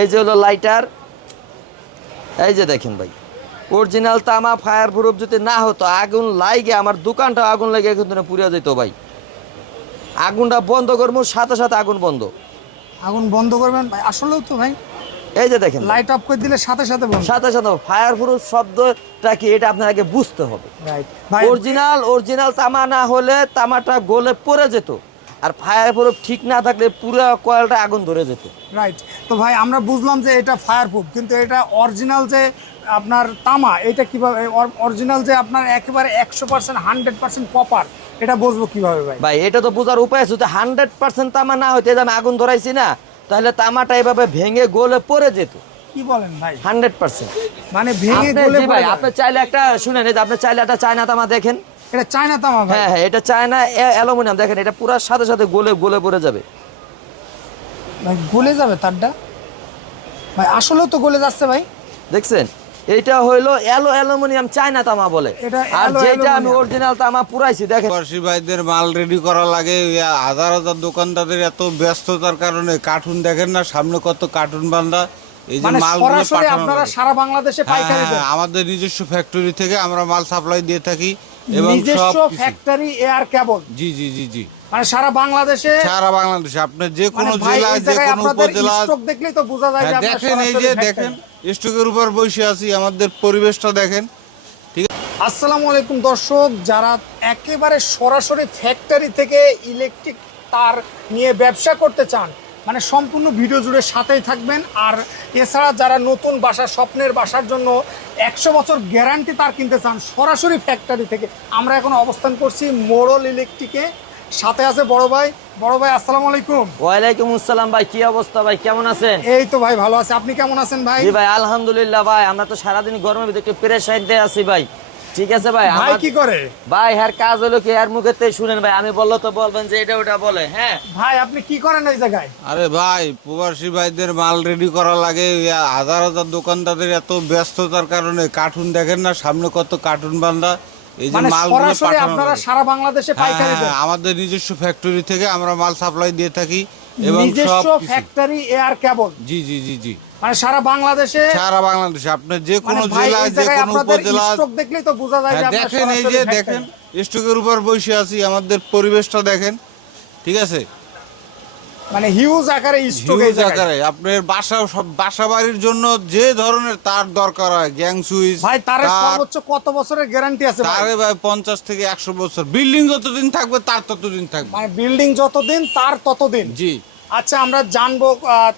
এই যে হলো লাইটার এই যে দেখেন ভাই অরিজিনাল তামা ফায়ার প্রুফ যদি না হতো আগুন লাইগে আমার দোকানটা আগুন লাগে কিন্তু পুড়ে যেত ভাই। আগুনটা বন্ধ করব সাথে সাথে আগুন বন্ধ। আগুন বন্ধ করবেন? ভাই আসলেও তো ভাই। এই যে দেখেন লাইট অফ করে দিলে সাথে সাথে বন্ধ। সাথে সাথে ফায়ার প্রুফ শব্দটা কি এটা আপনার আগে বুঝতে হবে। অরিজিনাল অরিজিনাল তামা না হলে তামাটা গলে পড়ে যেত। আর ফায়ার প্রুফ ঠিক না থাকলে পুরো কয়েলটা আগুন ধরে যেত। রাইট তো ভাই আমরা বুঝলাম যে এটা ফায়ার প্রুফ কিন্তু এটা অরিজিনাল যে আপনার তামা এটা কীভাবে অরিজিনাল যে আপনার একেবারে একশো পার্সেন্ট হান্ড্রেড পার্সেন্ট কপার এটা বুঝব কীভাবে ভাই? ভাই এটা তো বোঝার উপায় আছে যদি হান্ড্রেড পার্সেন্ট তামা না হইতে আমি আগুন ধরাইছি না তাহলে তামাটা এভাবে ভেঙে গোলে পড়ে যেত। কি বলেন ভাই? হান্ড্রেড পার্সেন্ট মানে ভেঙে গলে ভাই আপনি চাইলে একটা শুনেন এই যে আপনি চাইলে একটা চায়না তামা দেখেন। এটা চায়না তামা হ্যাঁ হ্যাঁ এটা চায়না অ্যালুমিনিয়াম। দেখেন এটা পুরো সাথে সাথে গলে গলে পড়ে যাবে। ভাই গলে যাবে তারটা? ভাই আসলেও তো গলে যাচ্ছে ভাই। দেখছেন? এইটা হইল অ্যালো অ্যালুমিনিয়াম চায়না তামা বলে। আর যেটা আমি অরিজিনাল তামা পুরাইছি দেখেন। প্রবাসী ভাইদের মাল রেডি করা লাগে হাজার হাজার দোকানদারদের এত ব্যস্ততার কারণে কার্টুন দেখেন না সামনে কত কার্টুন বান্ধা এই যে মানে মালগুলো আপনারা সারা বাংলাদেশে হ্যাঁ, পাইকারি হ্যাঁ, আমাদের নিজস্ব ফ্যাক্টরি থেকে আমরা মাল সাপ্লাই দিয়ে থাকি। নিজস্ব ফ্যাক্টরি এয়ার কেবল জি জি জি জি। মানে সারা বাংলাদেশে সারা বাংলাদেশে। আপনার যে মানে কোনো জেলা যে কোনো উপজেলা স্টক দেখলেই তো বোঝা যায় যে হ্যাঁ, দেখেন এই যে দেখেন স্টকের উপর বসে আছি আমাদের পরিবেশটা দেখেন। ঠিক আসসালামু আলাইকুম দর্শক যারা একেবারে সরাসরি ফ্যাক্টরি থেকে ইলেকট্রিক তার নিয়ে ব্যবসা করতে চান মানে সম্পূর্ণ ভিডিও জুড়ে সাথেই থাকবেন। আর এছাড়া যারা নতুন বাসা স্বপ্নের বাসার জন্য একশো বছর গ্যারান্টি তার কিনতে চান সরাসরি ফ্যাক্টরি থেকে। আমরা এখন অবস্থান করছি মোড়ল ইলেকট্রিকে। সাথে আছে বড় ভাই। বড় ভাই আসসালামু আলাইকুম। ওয়ালাইকুম আসসালাম ভাই কি অবস্থা ভাই? কেমন আছেন? এই তো ভাই ভালো আছে। আপনি কেমন আছেন ভাই? ভাই আলহামদুলিল্লাহ ভাই আমরা তো সারাদিন গরমের ভিতরে একটু পেরেশানিতে আছি ভাই। ঠিক আছে ভাই ভাই কি করে? ভাই হ্যার কাজ হলো কি এর মুখেতে শুনেন ভাই আমি বলল তো বলবেন যে এটা ওটা বলে হ্যাঁ? ভাই আপনি কি করেন এই জায়গায়? আরে ভাই প্রবাসী ভাইদের মাল রেডি করা লাগে হাজার হাজার দোকানদারদের এত ব্যস্ততার কারণে কার্টুন দেখেন না সামনে কত কার্টুন বান্ধা এই যে মানে মালগুলো আপনারা সারা বাংলাদেশে হ্যাঁ, পাইকারি দেন। হ্যাঁ, আমাদের নিজস্ব ফ্যাক্টরি থেকে আমরা মাল সাপ্লাই দিয়ে থাকি এবং সব নিজস্ব। ফ্যাক্টরি এয়ার কেবল জি জি জি জি। মানে সারা বাংলাদেশে সারা বাংলাদেশে আপনার যে মানে কোনো জেলা যে কোনো উপজেলা স্টক দেখলেই তো বোঝা যায় হ্যাঁ, দেখেন এই যে দেখেন স্টকের উপর বসে আছি আমাদের পরিবেশটা দেখেন ঠিক আছে? মানে হিউজ আকারে স্টক হিউজ আকারে আপনার বাসা বাসা বাড়ির জন্য যে ধরনের তার দরকার হয় গ্যাং সুইচ ভাই তার সর্বোচ্চ কত বছরের গ্যারান্টি আছে? তারে ভাই পঞ্চাশ থেকে একশো বছর। বিল্ডিং যতদিন থাকবে তার ততদিন থাকবে। মানে বিল্ডিং যতদিন তার ততদিন। জি। আচ্ছা আমরা জানব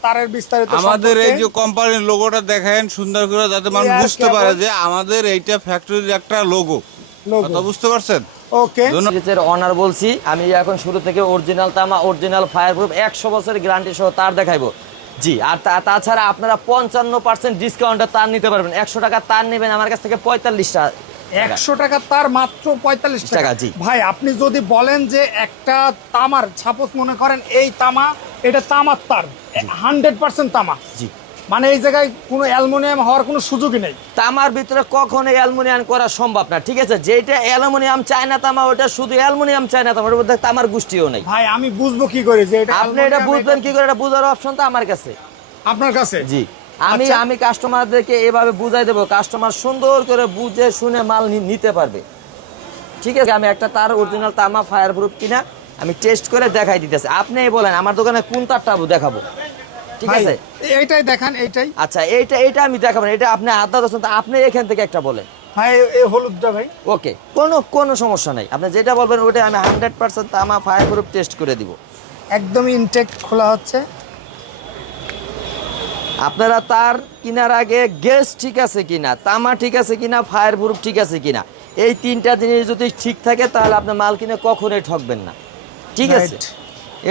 তারের বিস্তারিত আমাদের এই যে কোম্পানির লোগোটা দেখেন সুন্দর করে যাতে মানুষ বুঝতে পারে যে আমাদের এইটা ফ্যাক্টরির একটা লোগো। কথা বুঝতে পারছেন? ওকে এর অনার বলছি আমি এখন শুরু থেকে অরিজিনাল তামা অরিজিনাল ফায়ার প্রুফ একশো বছরের গ্যারান্টি সহ তার দেখাইবো। জি আর তা- তাছাড়া আপনারা পঞ্চান্ন পার্সেন্ট ডিসকাউন্টে তার নিতে পারবেন। একশো টাকা তার নেবেন আমার কাছ থেকে পঁয়তাল্লিশ টাকা। একশো টাকা তার মাত্র পঁয়তাল্লিশ টাকা টাকা, জি। ভাই আপনি যদি বলেন যে একটা তামার ছাপোস মনে করেন এই তামা এটা তামার তার হান্ড্রেড পার্সেন্ট তামা। জি। মানে এই জায়গায় কোনো অ্যালুমিনিয়াম হওয়ার কোনো সুযোগই নেই। তামার ভিতরে কখনো অ্যালুমিনিয়াম করা সম্ভব না ঠিক আছে? যেটা অ্যালুমিনিয়াম চায়না তামা ওটা শুধু অ্যালুমিনিয়াম চায়না তামা ওর মধ্যে তামার গোষ্ঠীও নেই। ভাই আমি বুঝব কি করে যে এটা আপনি এটা বুঝবেন কি করে? এটা বোঝার অপশন তো আমার কাছে। আপনার কাছে? জি। আমি আচ্ছা। আমি কাস্টমারদেরকে এভাবে বুঝাই দেবো কাস্টমার সুন্দর করে বুঝে শুনে মাল নিতে পারবে। ঠিক আছে? আমি একটা তার অরিজিনাল তামা ফায়ার প্রুফ কিনা আমি টেস্ট করে দেখাই দিতেছি। আপনি বলেন আমার দোকানে কোন তারটা দেখাবো? ঠিক আছে? এইটাই দেখান এইটাই। আচ্ছা এইটা এটা আমি দেখাবো এটা আপনি আধা দর্শন আপনি এখান থেকে একটা বলেন। ভাই এই হলুদটা ভাই। ওকে কোনো কোনো সমস্যা নেই। আপনি যেটা বলবেন ওটা আমি হান্ড্রেড পার্সেন্ট তামা ফায়ার প্রুফ টেস্ট করে দিব। একদমই ইনটেক খোলা হচ্ছে। আপনারা তার কেনার আগে গ্যাস ঠিক আছে কিনা তামা ঠিক আছে কিনা ফায়ার প্রুফ ঠিক আছে কিনা এই তিনটা জিনিস যদি ঠিক থাকে তাহলে আপনি মাল কিনে কখনোই ঠকবেন না। ঠিক আছে।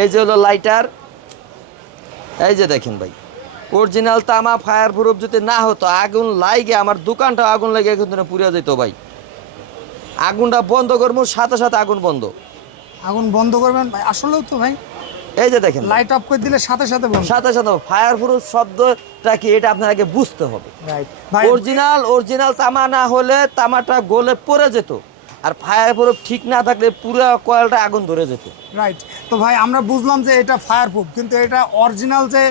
এই যে হলো লাইটার এই যে দেখেন ভাই অরিজিনাল তামা ফায়ার প্রুফ যদি না হতো আগুন লাইগে আমার দোকানটা আগুন লাগে কিন্তু পুড়ে যেত ভাই। আগুনটা বন্ধ করব সাথে সাথে আগুন বন্ধ। আগুন বন্ধ করবেন? ভাই আসলেও তো ভাই। এই যে দেখেন লাইট অফ করে দিলে সাথে সাথে বন্ধ। সাথে সাথে ফায়ার প্রুফ শব্দটা কি এটা আপনার আগে বুঝতে হবে। রাইট ভাই অরিজিনাল অরিজিনাল তামা না হলে তামাটা গলে পড়ে যেত। আর ফায়ার প্রুফ ঠিক না থাকলে পুরো কয়েলটা আগুন ধরে যেত। রাইট তো ভাই আমরা বুঝলাম যে এটা ফায়ার প্রুফ কিন্তু এটা অরিজিনাল যে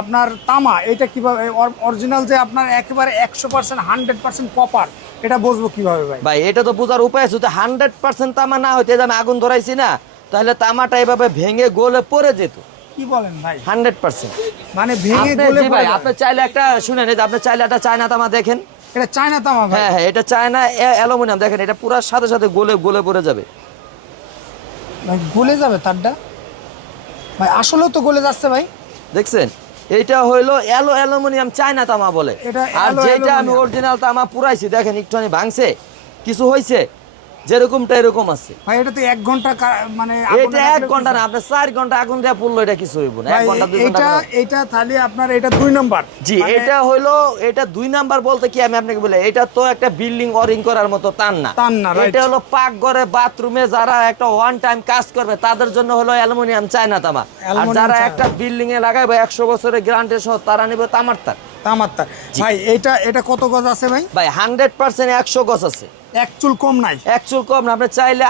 আপনার তামা এটা কীভাবে অরিজিনাল যে আপনার একেবারে একশো পার্সেন্ট হান্ড্রেড পার্সেন্ট কপার এটা বুঝব কীভাবে ভাই? ভাই এটা তো বোঝার উপায় আছে যদি হান্ড্রেড পার্সেন্ট তামা না হইতে আমি আগুন ধরাইছি না তাহলে তামাটা এভাবে ভেঙে গোলে পড়ে যেত। কি বলেন ভাই? হান্ড্রেড পার্সেন্ট মানে ভেঙে গলে ভাই। আপনি চাইলে একটা শুনেন এই যে আপনি চাইলে একটা চায়না তামা দেখেন। এটা চায়না তামা হ্যাঁ হ্যাঁ এটা চায়না অ্যালুমিনিয়াম। দেখেন এটা পুরো সাথে সাথে গলে গলে পড়ে যাবে। ভাই গলে যাবে তারটা? ভাই আসলেও তো গলে যাচ্ছে ভাই। দেখছেন এইটা হইল অ্যালো অ্যালুমিনিয়াম চায়না তামা বলে। আর যেটা আমি অরিজিনাল তামা পুরাইছি দেখেন একটুখানি ভাঙছে কিছু হয়েছে যেরকমটা এরকম আছে। ভাই এটা তো এক ঘণ্টা মানে এটা এক রাখলেও ঘণ্টা না আপনি চার ঘণ্টা আগুন পড়ল এটা কিছু হইব না। এক ভাই, ঘণ্টা দুই ঘণ্টা এটা এটা তাহলে আপনার এটা দুই নম্বর। জি মানে এটা হইল এটা দুই নাম্বার বলতে কি আমি আপনাকে বলে এটা তো একটা বিল্ডিং করার মতো না। না, এটা হলো পাকঘরে বাথরুমে যারা একটা ওয়ান টাইম কাজ করবে তাদের জন্য হলো অ্যালুমিনিয়াম চায়না তামা। আর যারা একটা বিল্ডিং এ লাগাবে একশো বছরের গ্রান্টের সহ তারা নিবে তামার তার। তামার তার। ভাই এটা এটা কত গজ আছে ভাই? ভাই হান্ড্রেড পার্সেন্ট একশো গছ আছে। এক চুল কম নাই। কম না আপনি চাইলে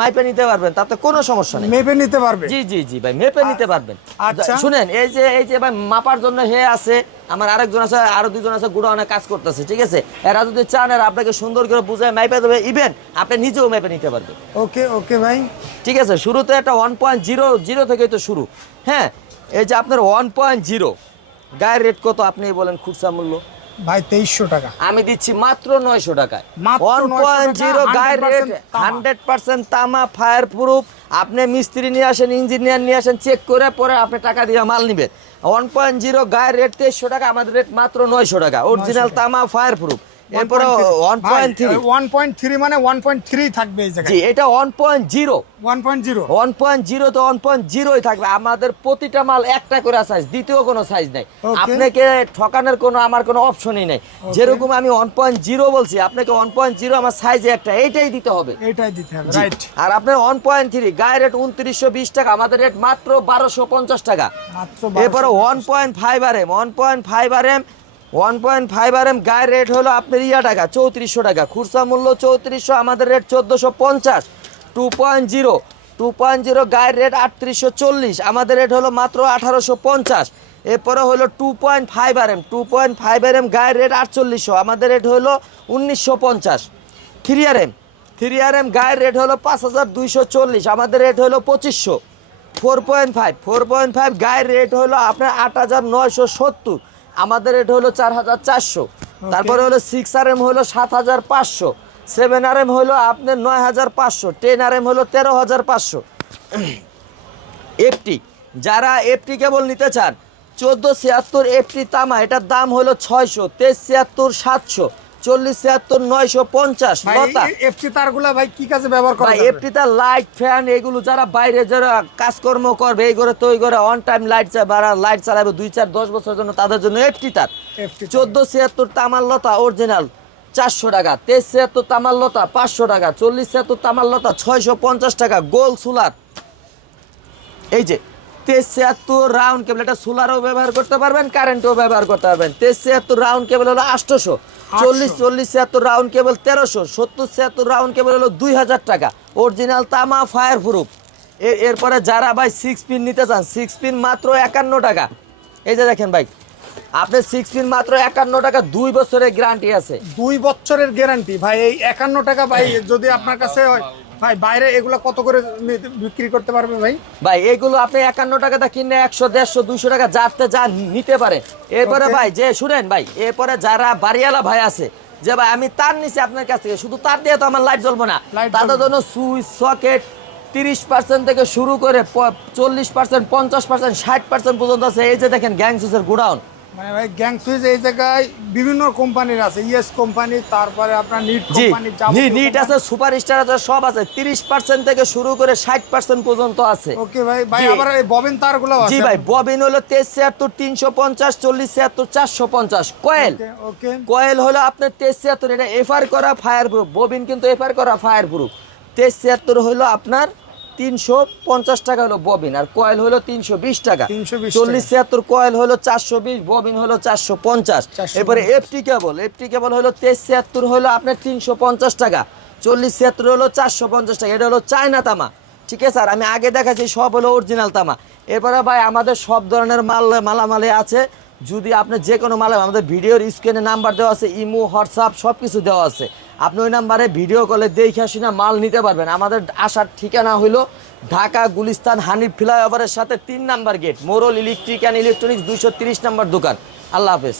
মাইপে নিতে পারবেন তাতে কোনো সমস্যা নেই। মেপে নিতে পারবে। জি জি জি ভাই মেপে নিতে পারবেন। আচ্ছা। শুনেন এই যে এই যে ভাই মাপার জন্য হে আছে আমার আরেকজন আছে আরও দুজন আছে কাজ করতেছে ঠিক আছে? এরা যদি চান আপনাকে সুন্দর করে বুঝায় মাইপে দেবে ইভেন আপনি নিজেও মেপে নিতে পারবেন। ওকে ওকে ভাই। ঠিক আছে শুরুতে একটা ওয়ান পয়েন্ট জিরো জিরো থেকেই তো শুরু। হ্যাঁ এই যে আপনার ওয়ান পয়েন্ট জিরো গায়ের রেট কত? আপনি বলেন খুচরা মূল্য। ভাই তেইশশো টাকা। আমি দিচ্ছি মাত্র নয়শো টাকায়। ওয়ান পয়েন্ট জিরো গায়ের রেট হান্ড্রেড পার্সেন্ট তামা। ফায়ার প্রুফ আপনি মিস্ত্রি নিয়ে আসেন ইঞ্জিনিয়ার নিয়ে আসেন চেক করে পরে আপনি টাকা দিয়ে মাল নিবেন। ওয়ান পয়েন্ট জিরো গায়ের রেট তেইশশো টাকা আমাদের রেট মাত্র নয়শো টাকা। অরিজিনাল তামা ফায়ার প্রুফ এরপরে one point three one point three মানে ওয়ান পয়েন্ট থ্রি থাকবে এই জায়গায় এটা one point zero one point zero one point zero তো ওয়ান পয়েন্ট জিরোই থাকবে আমাদের প্রতিটা মাল একটা করে সাইজ দ্বিতীয় কোনো সাইজ নাই. আপনাকে ঠকানোর কোনো আমার কোনো অপশনই নেই যেরকম আমি ওয়ান পয়েন্ট জিরো বলছি আপনাকে ওয়ান পয়েন্ট জিরো আমার সাইজ একটা এইটাই দিতে হবে এইটাই দিতে হবে রাইট আর আপনার ওয়ান পয়েন্ট থ্রি গায়ের রেট উনত্রিশশো বিশ টাকা আমাদের রেট মাত্র বারোশো পঞ্চাশ টাকা এরপরে one point five R M one point five R M one point five R M গায়ের রেট হলো আপনার ইয়া টাকা, চৌত্রিশশো টাকা। খুচরা মূল্য চৌত্রিশশো, আমাদের রেট চোদ্দোশো পঞ্চাশ। Two point zero, two point zero গায়ের রেট আটত্রিশশো চল্লিশ, আমাদের রেট হলো মাত্র আঠারোশো পঞ্চাশ। এরপরে হলো two point five R M two point five R M গায়ের রেট আটচল্লিশশো, আমাদের রেট হলো উনিশশো পঞ্চাশ। Three R M three R M গায়ের রেট হলো পাঁচ হাজার দুইশো চল্লিশ, আমাদের রেট হলো পঁচিশশো। Four point five, four point five গায়ের রেট হলো আপনার আট হাজার নয়শো সত্তর। আমাদের রেট হলো চার হাজার চারশো। তারপরে হলো সিক্স আর এম হলো সাত হাজার পাঁচশো। সেভেন আর এম হলো আপনার নয় হাজার পাঁচশো। টেন আর এম হলো তেরো হাজার পাঁচশো। এফটি যারা এফটি কেবল নিতে চান চোদ্দ ছিয়াত্তর এফটি তামা এটার দাম হলো ছয়শো তেইশ ছিয়াত্তর সাতশো। চল্লিশ ছিয়াত্তর নয়শো পঞ্চাশ লতা এফসি তারগুলা ভাই কি কাজে ব্যবহার করা যাবে? এফটিতে লাইট ফ্যান এগুলো যারা বাইরে যারা কাজকর্ম করবে এই করে তো ওই করে অন টাইম লাইট বাড়া লাইট চালাবে দুই চার দশ বছরের জন্য তাদের জন্য এফটি তার চোদ্দ ছিয়াত্তর তামার লতা অরিজিনাল চারশো টাকা। তেইশ ছিয়াত্তর তামার লতা পাঁচশো টাকা। চল্লিশ ছিয়াত্তর তামার লতা ছয়শো পঞ্চাশ টাকা। গোল সুলার। এই যে তেইশ ছিয়াত্তর রাউন্ড কেবল এটা সোলারও ব্যবহার করতে পারবেন কারেন্টও ব্যবহার করতে পারবেন। তেইশ ছিয়াত্তর রাউন্ড কেবল হলো আটশোশো চল্লিশ চল্লিশ ছিয়াত্তর রাউন্ড কেবল তেরোশো সত্তর ছিয়াত্তর রাউন্ড কেবল হলো দুই হাজার টাকা। অরিজিনাল তামা ফায়ার প্রুফ এরপরে যারা ভাই সিক্স পিন নিতে চান সিক্স পিন মাত্র একান্ন টাকা। এই যে দেখেন ভাই আপনি সিক্স পিন মাত্র একান্ন টাকা দুই বছরের গ্যারান্টি আছে। দুই বছরের গ্যারান্টি ভাই এই একান্ন টাকা ভাই যদি আপনার কাছে হয় ভাই বাইরে এগুলা কত করে বিক্রি করতে পারবে ভাই? ভাই এগুলো আপনি একান্ন টাকাতে কিনে একশো দেড়শো দুইশো টাকা যাতে যা নিতে পারে। এরপরে ভাই যে শুনেন ভাই এরপরে যারা বাড়িওয়ালা ভাই আছে যে ভাই আমি তার নিছি আপনার কাছ থেকে শুধু তার দিয়ে তো আমার লাইট জ্বলবো না তাদের জন্য সুইচ সকেট তিরিশ পার্সেন্ট থেকে শুরু করে চল্লিশ পার্সেন্ট পঞ্চাশ পার্সেন্ট ষাট পার্সেন্ট পর্যন্ত আছে। এই যে দেখেন গ্যাং সুইচের গোডাউন। মানে ভাই গ্যাং সুইচ এই জায়গায় বিভিন্ন কোম্পানির আছে। ইয়েস কোম্পানি তারপরে আপনার নিট কোম্পানি নিট আছে সুপার স্টার আছে সব আছে। তিরিশ পার্সেন্ট থেকে শুরু করে ষাট পার্সেন্ট পর্যন্ত আছে। ওকে ভাই ভাই আবার এই ববেন তারগুলো আছে। জি ভাই ববিন হলো তেইশ ছিয়াত্তর তিনশো পঞ্চাশ চল্লিশ ছিয়াত্তর চারশো পঞ্চাশ। কয়েল। ওকে কয়েল হলো আপনার তেইশ ছিয়াত্তর এটা এফআর করা ফায়ার প্রুফ ববিন কিন্তু এফআর করা ফায়ার প্রুফ তেইশ ছিয়াত্তর হলো আপনার তিনশো পঞ্চাশ টাকা হলো ববিন আর কয়েল হলো তিনশো বিশ টাকা। 320 চল্লিশ ছিয়াত্তর কয়েল হলো চারশো বিশ ববিন হলো চারশো পঞ্চাশ। 450 এবারে এফটি কেবল এফটি কেবল হলো তেইশ ছিয়াত্তর হলো আপনার তিনশো পঞ্চাশ টাকা। চল্লিশ ছিয়াত্তর হলো চারশো পঞ্চাশ টাকা এটা হলো চায়না তামা। ঠিক আছে স্যার আমি আগে দেখাচ্ছি সব হলো অরিজিনাল তামা। এবারে ভাই আমাদের সব ধরনের মাল মালামালে আছে। যদি আপনি যে কোনো মালে আমাদের ভিডিওর স্ক্রিনে নাম্বার দেওয়া আছে ইমো হোয়াটসঅ্যাপ সব কিছু দেওয়া আছে। আপনি ওই নাম্বারে ভিডিও কলে দেখে আসি না মাল নিতে পারবেন। আমাদের আসার ঠিকানা হইল ঢাকা, গুলিস্তান, হানিফ ফ্লাইওভারের সাথে তিন number gate, Morol electric and electronics দুশো তিরিশ নাম্বার দোকান। আল্লাহ হাফেজ।